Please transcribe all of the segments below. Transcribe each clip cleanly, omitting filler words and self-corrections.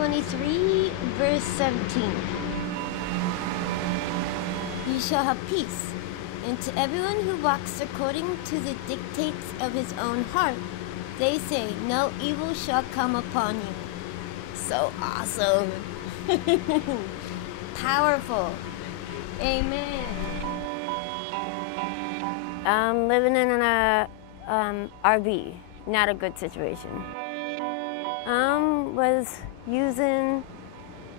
23, verse 17. You shall have peace, and to everyone who walks according to the dictates of his own heart, they say, no evil shall come upon you. So awesome. Powerful. Amen. Living in an RV, not a good situation. Was using,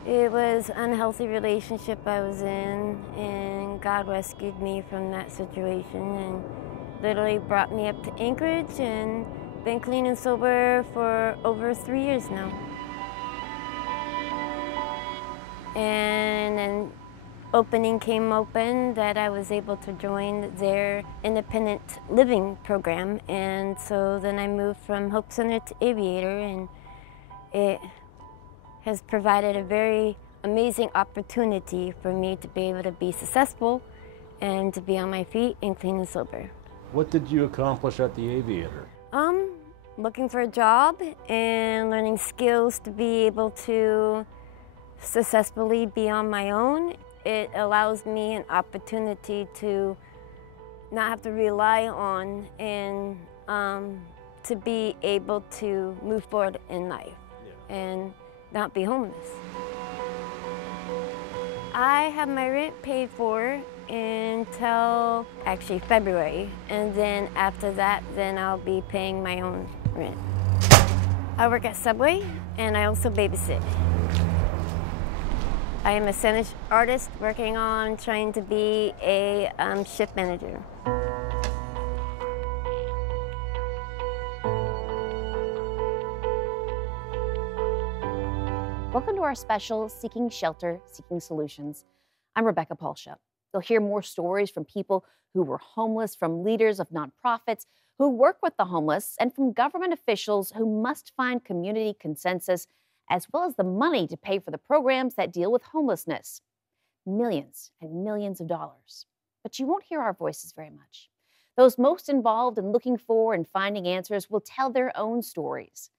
it was unhealthy relationship I was in, and God rescued me from that situation and literally brought me up to Anchorage and been clean and sober for over 3 years now. And an opening came open that I was able to join their independent living program, and so then I moved from Hope Center to Aviator, and it has provided a very amazing opportunity for me to be able to be successful and to be on my feet and clean and sober. What did you accomplish at the Aviator? Looking for a job and learning skills to be able to successfully be on my own. It allows me an opportunity to not have to rely on and to be able to move forward in life and not be homeless. I have my rent paid for until actually February, and then after that, then I'll be paying my own rent. I work at Subway, and I also babysit. I am a center artist working on trying to be a shift manager. Welcome to our special Seeking Shelter, Seeking Solutions. I'm Rebecca Paulsha. You'll hear more stories from people who were homeless, from leaders of nonprofits who work with the homeless, and from government officials who must find community consensus, as well as the money to pay for the programs that deal with homelessness. Millions and millions of dollars. But you won't hear our voices very much. Those most involved in looking for and finding answers will tell their own stories.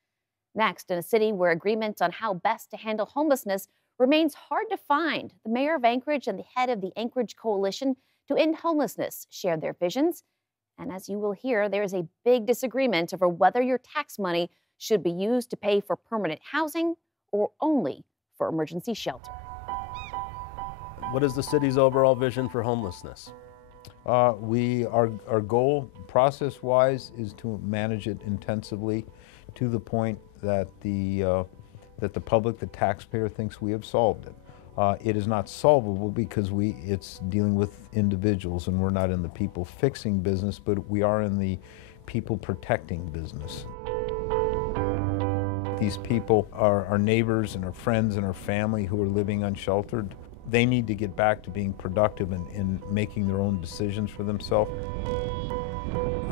Next, in a city where agreement on how best to handle homelessness remains hard to find, the mayor of Anchorage and the head of the Anchorage Coalition to End Homelessness shared their visions. And as you will hear, there is a big disagreement over whether your tax money should be used to pay for permanent housing or only for emergency shelter. What is the city's overall vision for homelessness? Our goal, process-wise, is to manage it intensively to the point that the public, the taxpayer, thinks we have solved it. It is not solvable because it's dealing with individuals, and we're not in the people fixing business, but we are in the people protecting business. These people are our neighbors and our friends and our family who are living unsheltered. They need to get back to being productive and making their own decisions for themselves.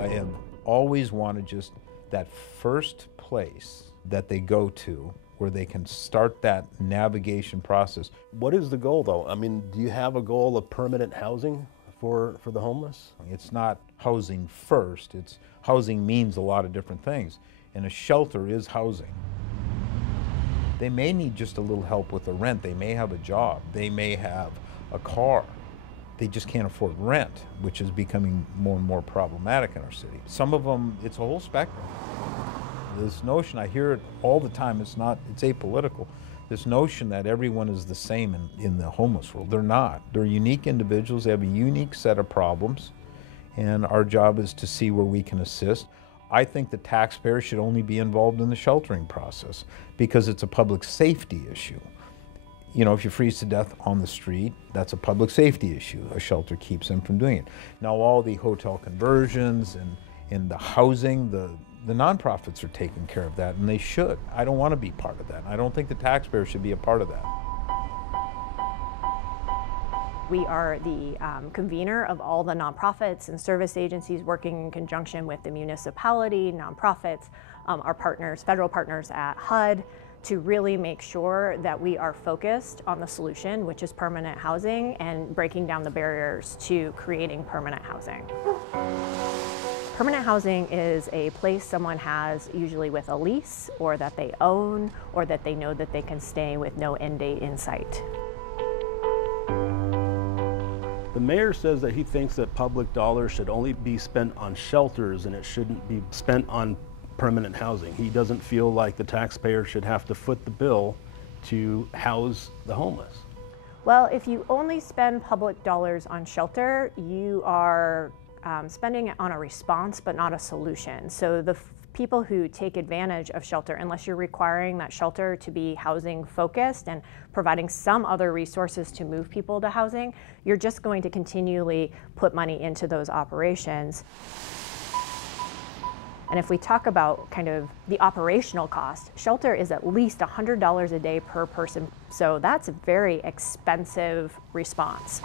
I have always wanted just that first place that they go to where they can start that navigation process. What is the goal, though? I mean, do you have a goal of permanent housing for the homeless? It's not housing first. Housing means a lot of different things, and a shelter is housing. They may need just a little help with the rent. They may have a job. They may have a car. They just can't afford rent, which is becoming more and more problematic in our city. Some of them, it's a whole spectrum. This notion, I hear it all the time, it's apolitical. This notion that everyone is the same in the homeless world. They're not. They're unique individuals. They have a unique set of problems, and our job is to see where we can assist. I think the taxpayer should only be involved in the sheltering process because it's a public safety issue. You know, if you freeze to death on the street, that's a public safety issue. A shelter keeps them from doing it. Now, all the hotel conversions and the housing, the nonprofits are taking care of that, and they should. I don't want to be part of that. I don't think the taxpayer should be a part of that. We are the convener of all the nonprofits and service agencies working in conjunction with the municipality, nonprofits, our partners, federal partners at HUD, to really make sure that we are focused on the solution, which is permanent housing, and breaking down the barriers to creating permanent housing. Permanent housing is a place someone has usually with a lease, or that they own, or that they know that they can stay with no end date in sight. The mayor says that he thinks that public dollars should only be spent on shelters and it shouldn't be spent on permanent housing. He doesn't feel like the taxpayer should have to foot the bill to house the homeless. Well, if you only spend public dollars on shelter, you are spending it on a response but not a solution. So the people who take advantage of shelter, unless you're requiring that shelter to be housing focused and providing some other resources to move people to housing, you're just going to continually put money into those operations. And if we talk about kind of the operational cost, shelter is at least $100 a day per person. So that's a very expensive response.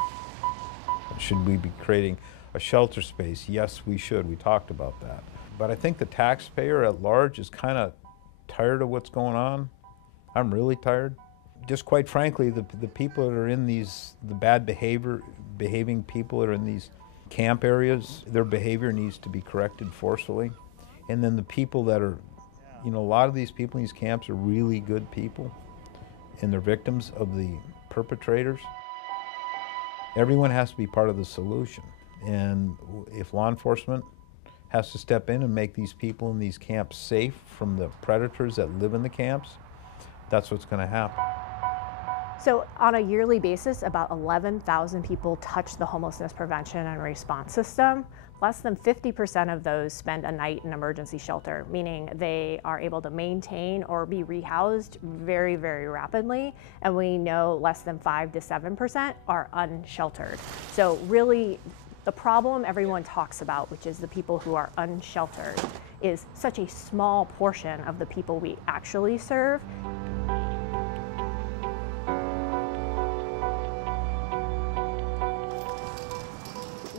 Should we be creating a shelter space? Yes, we should. We talked about that. But I think the taxpayer at large is kind of tired of what's going on. I'm really tired. Just quite frankly, the people that are in these, the bad behaving people that are in these camp areas, their behavior needs to be corrected forcefully. And then the people that are, you know, a lot of these people in these camps are really good people, and they're victims of the perpetrators. Everyone has to be part of the solution. And if law enforcement has to step in and make these people in these camps safe from the predators that live in the camps, that's what's going to happen. So on a yearly basis, about 11,000 people touch the homelessness prevention and response system. Less than 50% of those spend a night in emergency shelter, meaning they are able to maintain or be rehoused very, very rapidly. And we know less than 5 to 7% are unsheltered. So really, the problem everyone talks about, which is the people who are unsheltered, is such a small portion of the people we actually serve.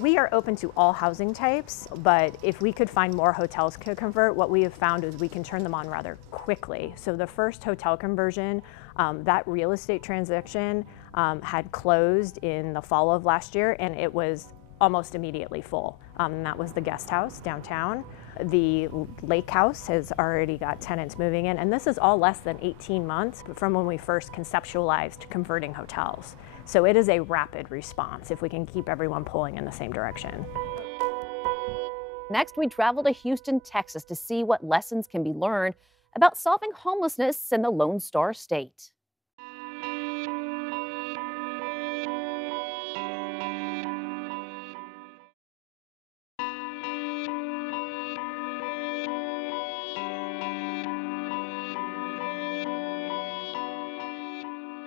We are open to all housing types, but if we could find more hotels to convert, what we have found is we can turn them on rather quickly. So the first hotel conversion, that real estate transaction had closed in the fall of last year, and it was almost immediately full. And that was the guest house downtown. The lake house has already got tenants moving in, and this is all less than 18 months from when we first conceptualized converting hotels. So it is a rapid response if we can keep everyone pulling in the same direction. Next, we travel to Houston, Texas to see what lessons can be learned about solving homelessness in the Lone Star State.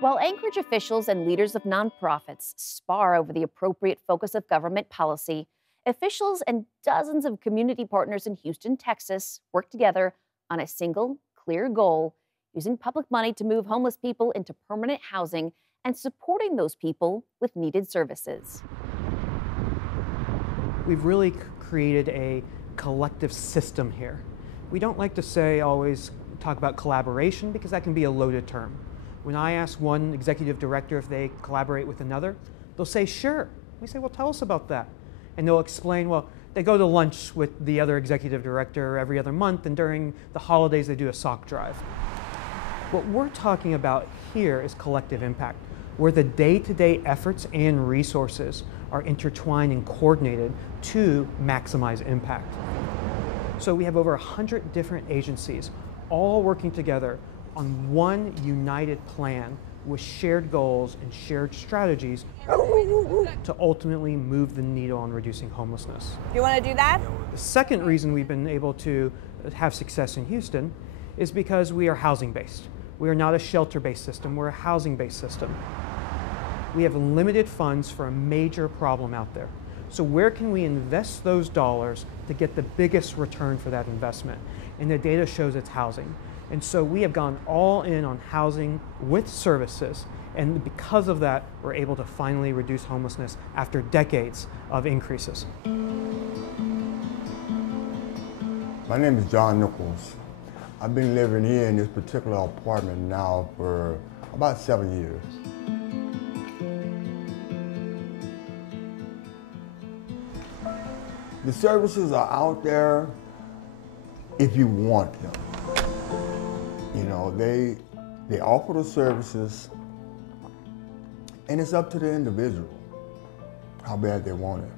While Anchorage officials and leaders of nonprofits spar over the appropriate focus of government policy, officials and dozens of community partners in Houston, Texas work together on a single, clear goal, using public money to move homeless people into permanent housing and supporting those people with needed services. We've really created a collective system here. We don't like to always talk about collaboration because that can be a loaded term. When I ask one executive director if they collaborate with another, they'll say, sure. We say, well, tell us about that. And they'll explain, well, they go to lunch with the other executive director every other month, and during the holidays, they do a sock drive. What we're talking about here is collective impact, where the day-to-day efforts and resources are intertwined and coordinated to maximize impact. So we have over 100 different agencies all working together on one united plan with shared goals and shared strategies to ultimately move the needle on reducing homelessness. You want to do that? The second reason we've been able to have success in Houston is because we are housing-based. We are not a shelter-based system, we're a housing-based system. We have limited funds for a major problem out there. So where can we invest those dollars to get the biggest return for that investment? And the data shows it's housing. And so we have gone all in on housing with services, and because of that, we're able to finally reduce homelessness after decades of increases. My name is John Nichols. I've been living here in this particular apartment now for about 7 years. The services are out there if you want them. You know, they offer the services, and it's up to the individual how bad they want it.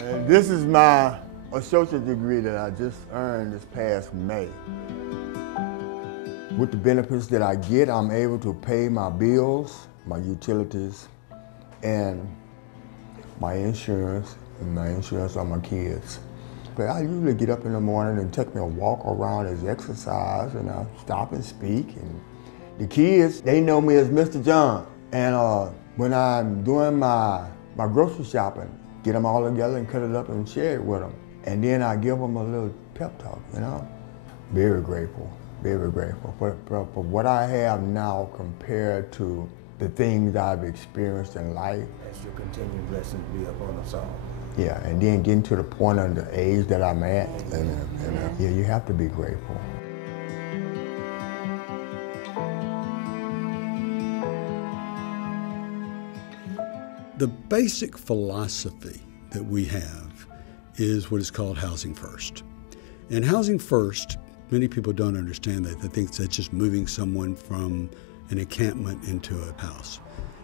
And this is my associate degree that I just earned this past May. With the benefits that I get, I'm able to pay my bills, my utilities, and my insurance, and my insurance on my kids. But I usually get up in the morning and take me a walk around as exercise, and I stop and speak. And the kids, they know me as Mr. John. And when I'm doing my grocery shopping, get them all together and cut it up and share it with them. And then I give them a little pep talk, you know? Very grateful for what I have now compared to the things I've experienced in life. That's your continued blessing to be upon us all. Yeah, and then getting to the point of the age that I'm at, yeah, you have to be grateful. The basic philosophy that we have is what is called housing first. And housing first, many people don't understand that. They think that's just moving someone from an encampment into a house.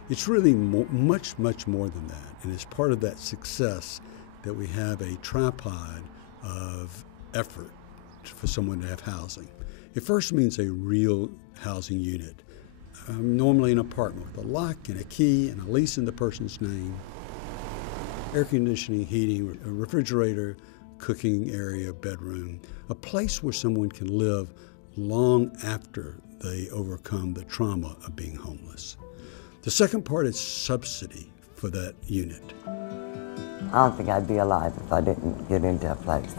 It's really much more than that. And it's part of that success that we have a tripod of effort for someone to have housing. It first means a real housing unit. Normally an apartment with a lock and a key and a lease in the person's name, air conditioning, heating, a refrigerator, cooking area, bedroom, a place where someone can live long after they overcome the trauma of being homeless. The second part is subsidy for that unit. I don't think I'd be alive if I didn't get into a place.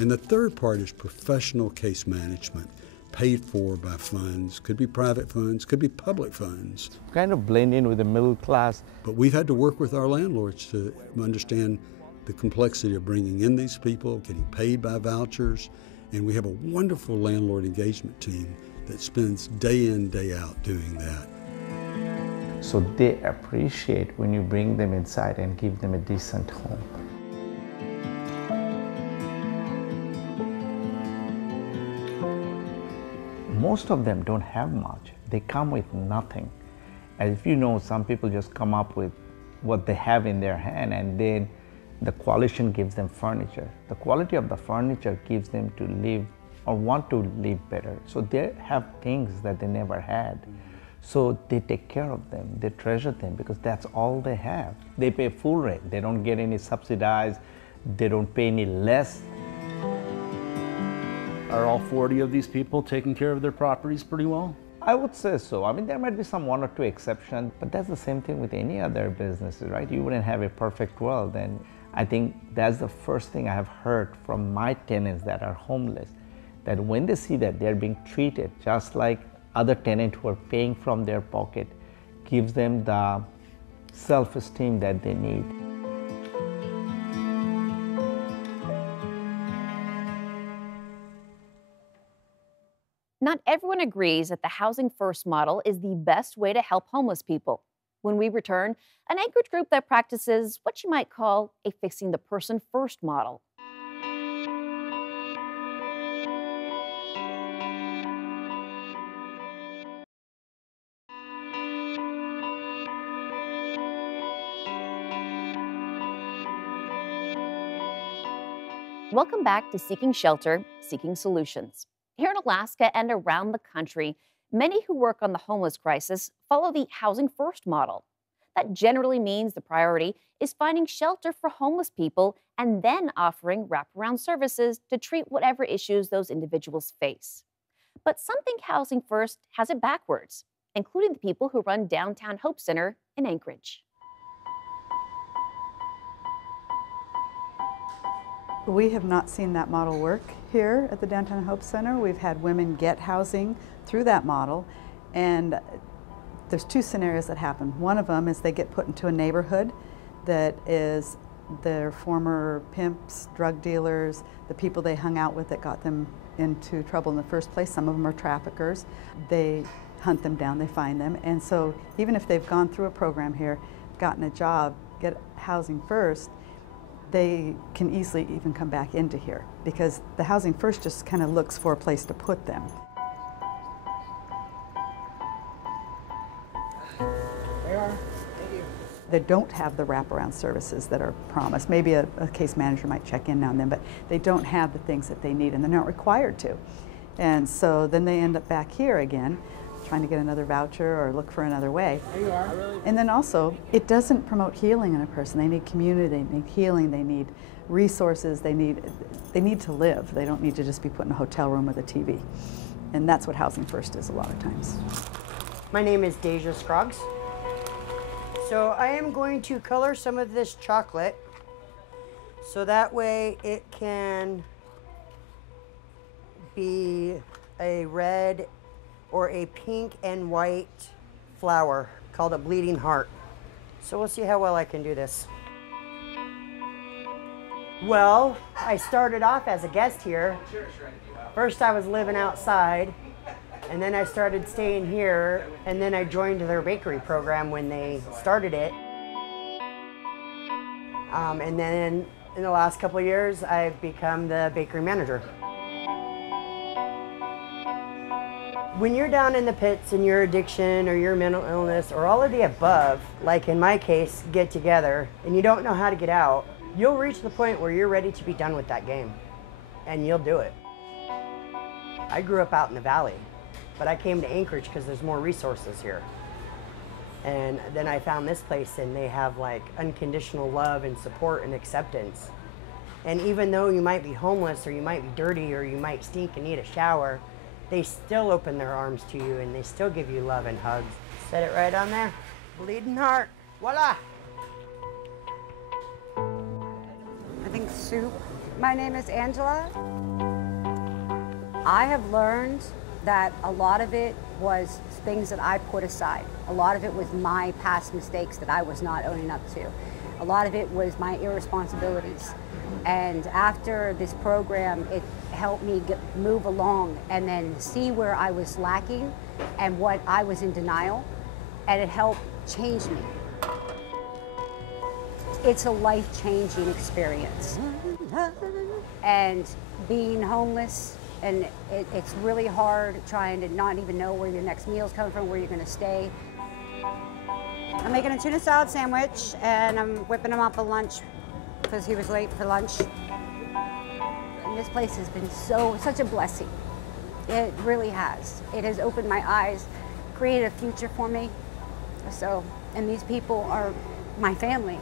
And the third part is professional case management, paid for by funds, could be private funds, could be public funds. Kind of blend in with the middle class. But we've had to work with our landlords to understand the complexity of bringing in these people, getting paid by vouchers, and we have a wonderful landlord engagement team that spends day in, day out doing that. So they appreciate when you bring them inside and give them a decent home. Most of them don't have much. They come with nothing. And if you know, some people just come up with what they have in their hand, and then the coalition gives them furniture. The quality of the furniture gives them to live or want to live better. So they have things that they never had. So they take care of them, they treasure them, because that's all they have. They pay full rent, they don't get any subsidized, they don't pay any less. Are all 40 of these people taking care of their properties pretty well? I would say so. I mean, there might be some one or two exceptions, but that's the same thing with any other businesses, right? You wouldn't have a perfect world. And I think that's the first thing I have heard from my tenants that are homeless, that when they see that they're being treated just like other tenants who are paying from their pocket, gives them the self-esteem that they need. Not everyone agrees that the Housing First model is the best way to help homeless people. When we return, an Anchorage group that practices what you might call a fixing the person first model. Welcome back to Seeking Shelter, Seeking Solutions. Here in Alaska and around the country, many who work on the homeless crisis follow the Housing First model. That generally means the priority is finding shelter for homeless people and then offering wraparound services to treat whatever issues those individuals face. But some think Housing First has it backwards, including the people who run Downtown Hope Center in Anchorage. We have not seen that model work here at the Downtown Hope Center. We've had women get housing through that model, and there's two scenarios that happen. One of them is they get put into a neighborhood that is their former pimps, drug dealers, the people they hung out with that got them into trouble in the first place. Some of them are traffickers. They hunt them down, they find them. And so even if they've gone through a program here, gotten a job, get housing first, they can easily even come back into here because the housing first just kind of looks for a place to put them. There you are. Thank you. They don't have the wraparound services that are promised. Maybe a case manager might check in now and then, but they don't have the things that they need and they're not required to. And so then they end up back here again, trying to get another voucher or look for another way. There you are. And then also, it doesn't promote healing in a person. They need community, they need healing, they need resources, they need to live. They don't need to just be put in a hotel room with a TV. And that's what Housing First is a lot of times. My name is Deja Scruggs. So I am going to color some of this chocolate so that way it can be a red or a pink and white flower called a bleeding heart. So we'll see how well I can do this. Well, I started off as a guest here. First I was living outside, and then I started staying here, and then I joined their bakery program when they started it. And then in the last couple of years, I've become the bakery manager. When you're down in the pits and your addiction or your mental illness or all of the above, like in my case, get together, and you don't know how to get out, you'll reach the point where you're ready to be done with that game, and you'll do it. I grew up out in the valley, but I came to Anchorage because there's more resources here. And then I found this place, and they have like unconditional love and support and acceptance. And even though you might be homeless or you might be dirty or you might stink and need a shower, they still open their arms to you and they still give you love and hugs. Set it right on there. Bleeding heart. Voila! I think soup. My name is Angela. I have learned that a lot of it was things that I put aside. A lot of it was my past mistakes that I was not owning up to. A lot of it was my irresponsibilities. And after this program, it helped me move along and then see where I was lacking and what I was in denial, and it helped change me. It's a life-changing experience. And being homeless, and it's really hard trying to not even know where your next meal's coming from, where you're gonna stay. I'm making a tuna salad sandwich, and I'm whipping him up for lunch because he was late for lunch. And this place has been such a blessing. It really has. It has opened my eyes, created a future for me. So, and these people are my family.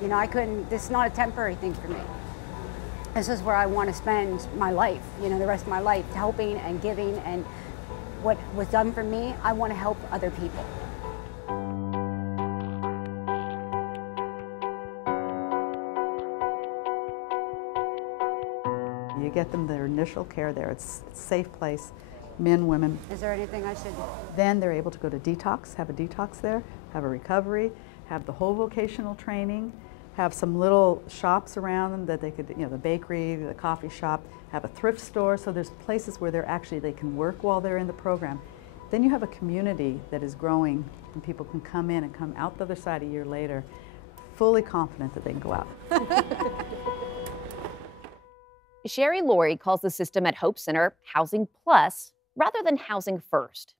You know, this is not a temporary thing for me. This is where I want to spend my life, you know, the rest of my life, helping and giving, and what was done for me, I want to help other people. You get them their initial care there. It's a safe place, men, women. Is there anything I should? Then they're able to go to detox, have a detox there, have a recovery, have the whole vocational training, have some little shops around them that they could, you know, the bakery, the coffee shop, have a thrift store. So there's places where they can work while they're in the program. Then you have a community that is growing, and people can come in and come out the other side a year later, fully confident that they can go out. Sherry Laurie calls the system at Hope Center Housing Plus rather than Housing First.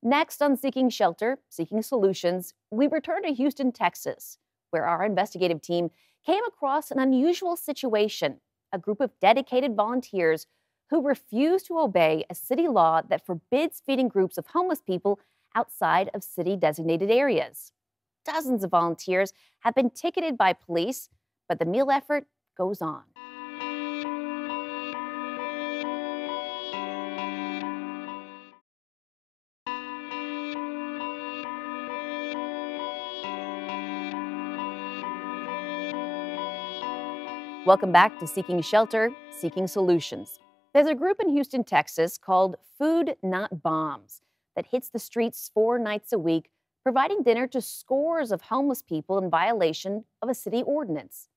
Next on Seeking Shelter, Seeking Solutions, we return to Houston, Texas, where our investigative team came across an unusual situation, a group of dedicated volunteers who refused to obey a city law that forbids feeding groups of homeless people outside of city-designated areas. Dozens of volunteers have been ticketed by police, but the meal effort goes on. Welcome back to Seeking Shelter, Seeking Solutions. There's a group in Houston, Texas called Food Not Bombs that hits the streets 4 nights a week, providing dinner to scores of homeless people in violation of a city ordinance.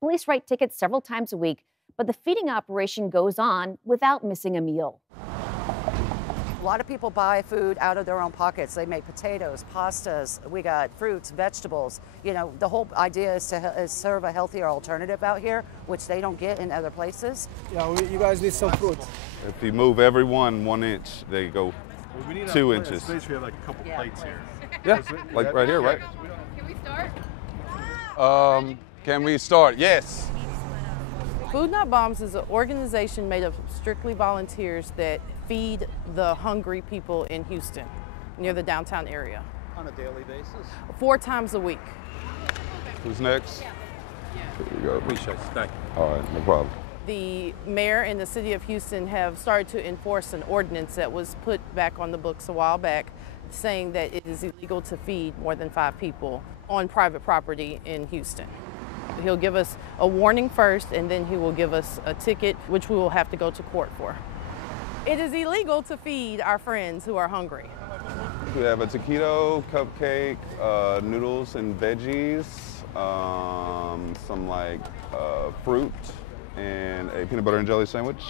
Police write tickets several times a week, but the feeding operation goes on without missing a meal. lot of people buy food out of their own pockets. They make potatoes, pastas, we got fruits, vegetables. You know, the whole idea is to serve a healthier alternative out here, which they don't get in other places. Yeah, you guys need some fruit. If you move everyone 1 inch, they go 2 inches. Space, we have like a couple plates here. Yeah, like right here, right? Can we start? Can we start? Yes. Food Not Bombs is an organization made of strictly volunteers that feed the hungry people in Houston, near the downtown area. On a daily basis? 4 times a week. Who's next? Here you go. Appreciate it. Thank you. All right, no problem. The mayor and the city of Houston have started to enforce an ordinance that was put back on the books a while back, saying that it is illegal to feed more than 5 people on private property in Houston. He'll give us a warning first, and then he will give us a ticket, which we will have to go to court for. It is illegal to feed our friends who are hungry. We have a taquito, cupcake, noodles and veggies, some like fruit, and a peanut butter and jelly sandwich,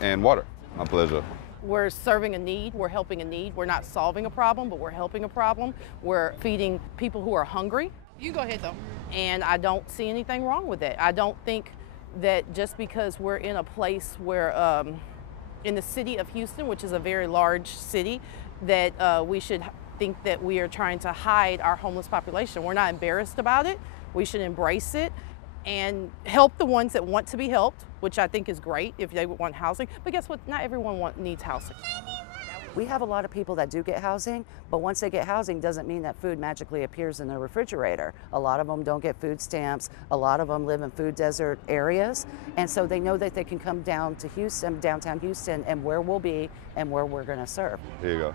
and water. My pleasure. We're serving a need, we're helping a need. We're not solving a problem, but we're helping a problem. We're feeding people who are hungry. You go ahead though. And I don't see anything wrong with that. I don't think that just because we're in a place where, in the city of Houston, which is a very large city, that we should think that we are trying to hide our homeless population. We're not embarrassed about it. We should embrace it and help the ones that want to be helped, which I think is great if they want housing. But guess what? Not everyone needs housing. We have a lot of people that do get housing, but once they get housing doesn't mean that food magically appears in their refrigerator. A lot of them don't get food stamps. A lot of them live in food desert areas. And so they know that they can come down to Houston, downtown Houston, and where we'll be and where we're gonna serve. Here you go.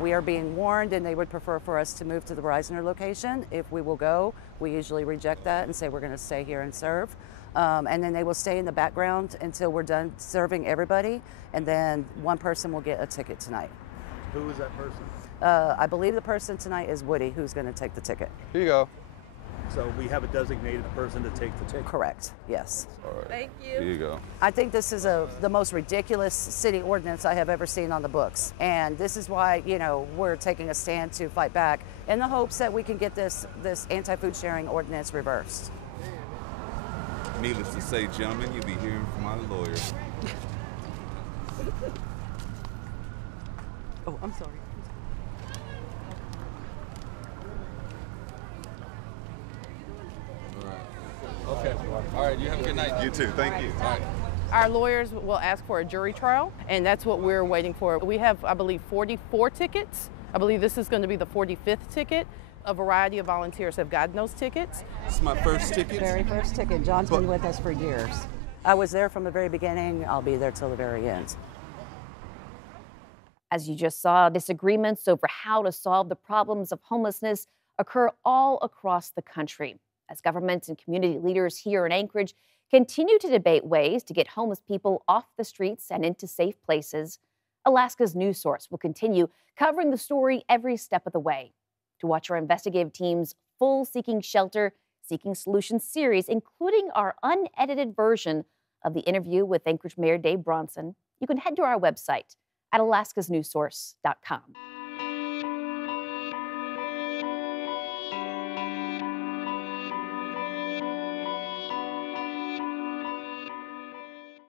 We are being warned, and they would prefer for us to move to the Reisner location. If we will go, we usually reject that and say we're gonna stay here and serve. And then they will stay in the background until we're done serving everybody, and then one person will get a ticket tonight. Who is that person? I believe the person tonight is Woody, who's going to take the ticket. Here you go. So we have a designated person to take the ticket? Correct, yes. All right. Thank you. Here you go. I think this is the most ridiculous city ordinance I have ever seen on the books. And this is why, you know, we're taking a stand to fight back in the hopes that we can get this anti-food sharing ordinance reversed. Needless to say, gentlemen, you'll be hearing from my lawyer. Oh, I'm sorry. Okay. All right, you have a good night. You too, thank you. All right. Our lawyers will ask for a jury trial, and that's what we're waiting for. We have, I believe, 44 tickets. I believe this is going to be the 45th ticket. A variety of volunteers have gotten those tickets. This is my first ticket? Very first ticket. John's been with us for years. I was there from the very beginning. I'll be there till the very end. As you just saw, disagreements over how to solve the problems of homelessness occur all across the country as governments and community leaders here in Anchorage continue to debate ways to get homeless people off the streets and into safe places. Alaska's News Source will continue covering the story every step of the way. To watch our investigative team's full Seeking Shelter, Seeking Solutions series, including our unedited version of the interview with Anchorage Mayor Dave Bronson, you can head to our website at alaskasnewssource.com.